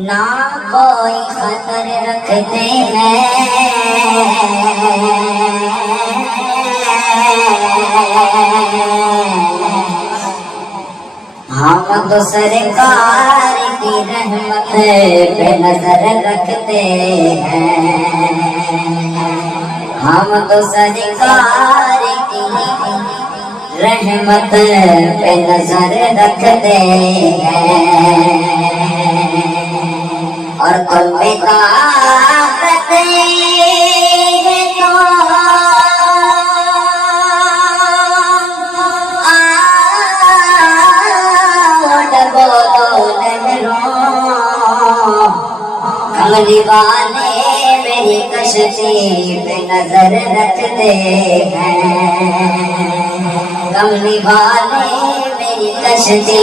ना कोई खतर रखते हैं, हम तो सरकार की रहमत पे नजर रखते हैं, हम तो सरकार की रहमत पे नजर रखते हैं। और तुम में ताकत है तो कमली वाले मेरी कश्ती पे नजर रखते हैं, कमली वाले मेरी कश्ती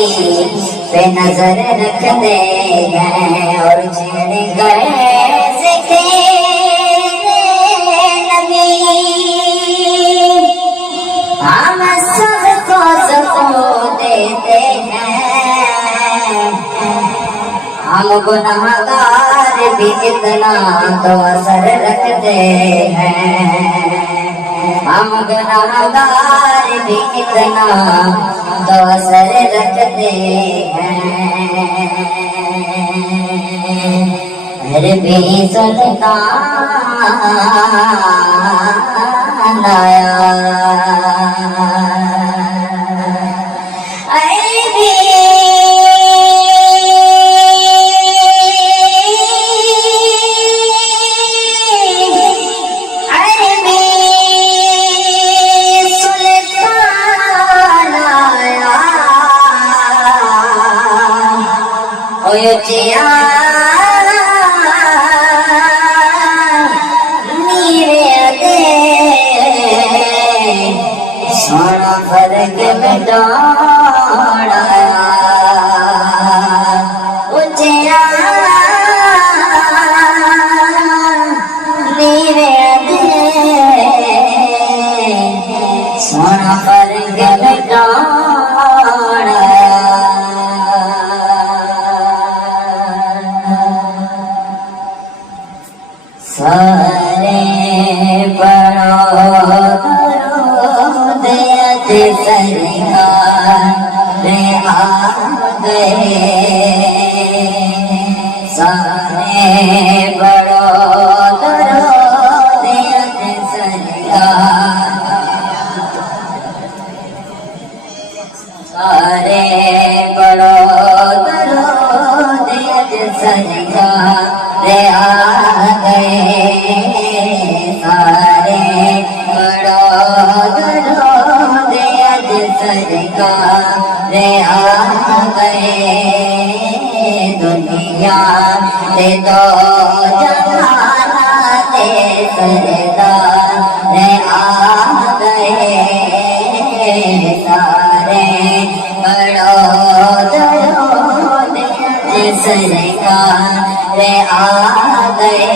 पे नजर रखते हैं। और छेड़ कैसे खेलने लगी, हम सबको सुकून देते हैं। हम गुनाहगार भी इतना तो असर रखते हैं, हम गुनाहगार भी इतना तो असर रखते हैं। फिर भी सुल्तान आया, सोना फर्क में दौड़ा उचिया नीरे दे, सोना फर्क में दौड़ा। सारे बड़ो सरकार आ गए, सारे बड़ो दरोदियत सरकार, सारे बड़ो दरोदियत सरकार आ गए, सारे बड़ो सरकार आ गए। दुनिया से दो जहाना के सरदार आ गए, सारे बड़ो दरोदियत सरकार आ गए।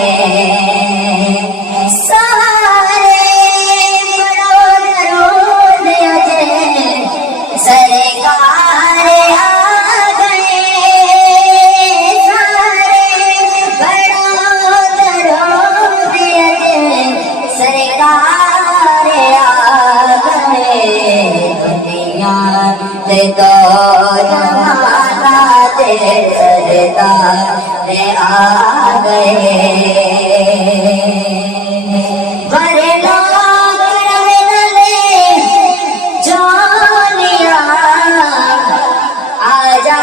तो जमाना दे सरदार आ गए, बड़े लोग ले जोलिया आजा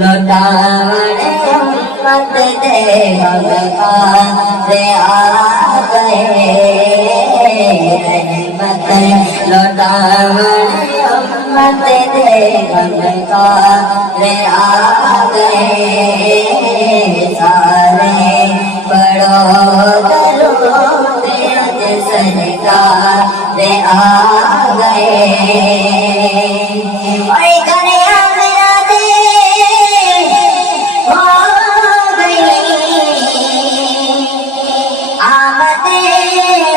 लौटाने मत दे भगवान आ गए, मत लौटाने रहमत दे गमकार आ गए सारे बड़ो दरूद सरकार आ गए और कन्या मेरा दे हो गई आमदे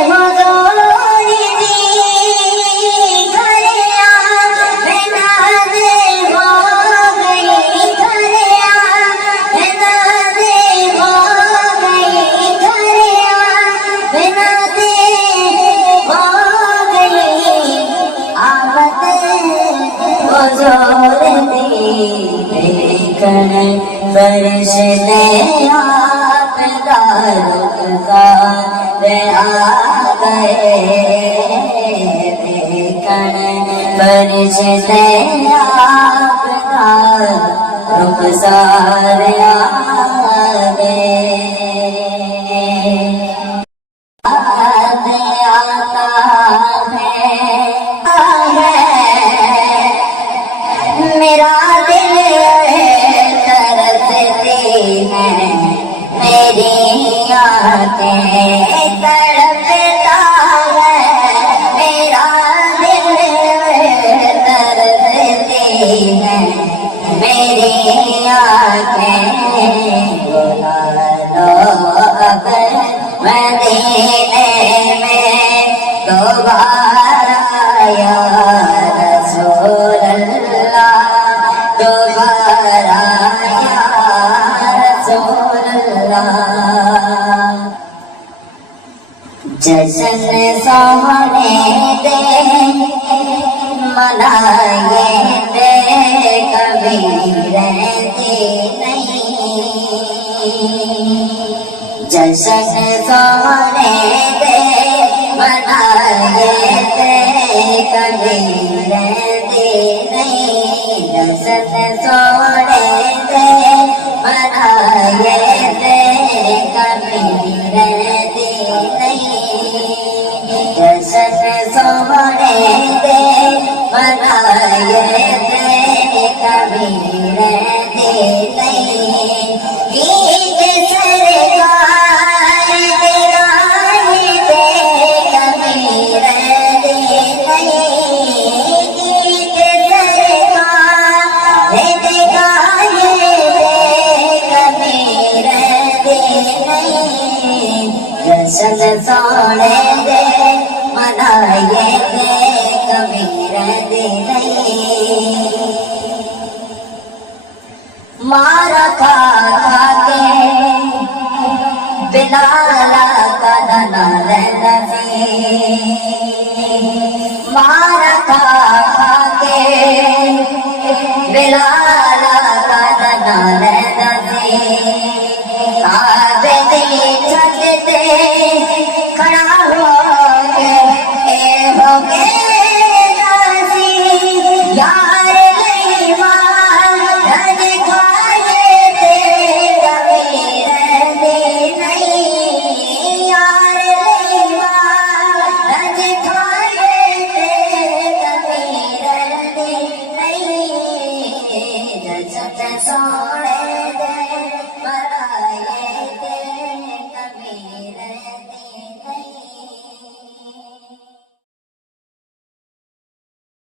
हुजूर दी घरिया मेरा दे हो गई घरिया मेरा दे हो गई घरिया मेरा दे हो गई आमदे हुजूर दी देखन फर्श दे आप दारुकार आ गए देखन फर्श दे आप दारुकार आ गए आता है मेरा दिल तरसती है मेरी आंखें तड़पता है मेरा दिल तरसती है मेरी आंखें बुला लो अगर मदीने में दोबारा या रसूल अल्लाह दोबारा या रसूल अल्लाह जश्न सोहने दे मनाए दे कभी रहती नहीं जश्न सोहने दे मनाए दे कभी रहती नहीं जश्न सोहने दे मनाए दे कभी रहती नहीं जश्न सोहने दे मनाए दे कभी रहती नहीं गीत सरकार के गाए दे कभी रहती नहीं गीत सरकार के गाए दे कभी रहती नहीं जश्न सोने दे मनाए दे कभी रहती नहीं मारा खा के बिलाला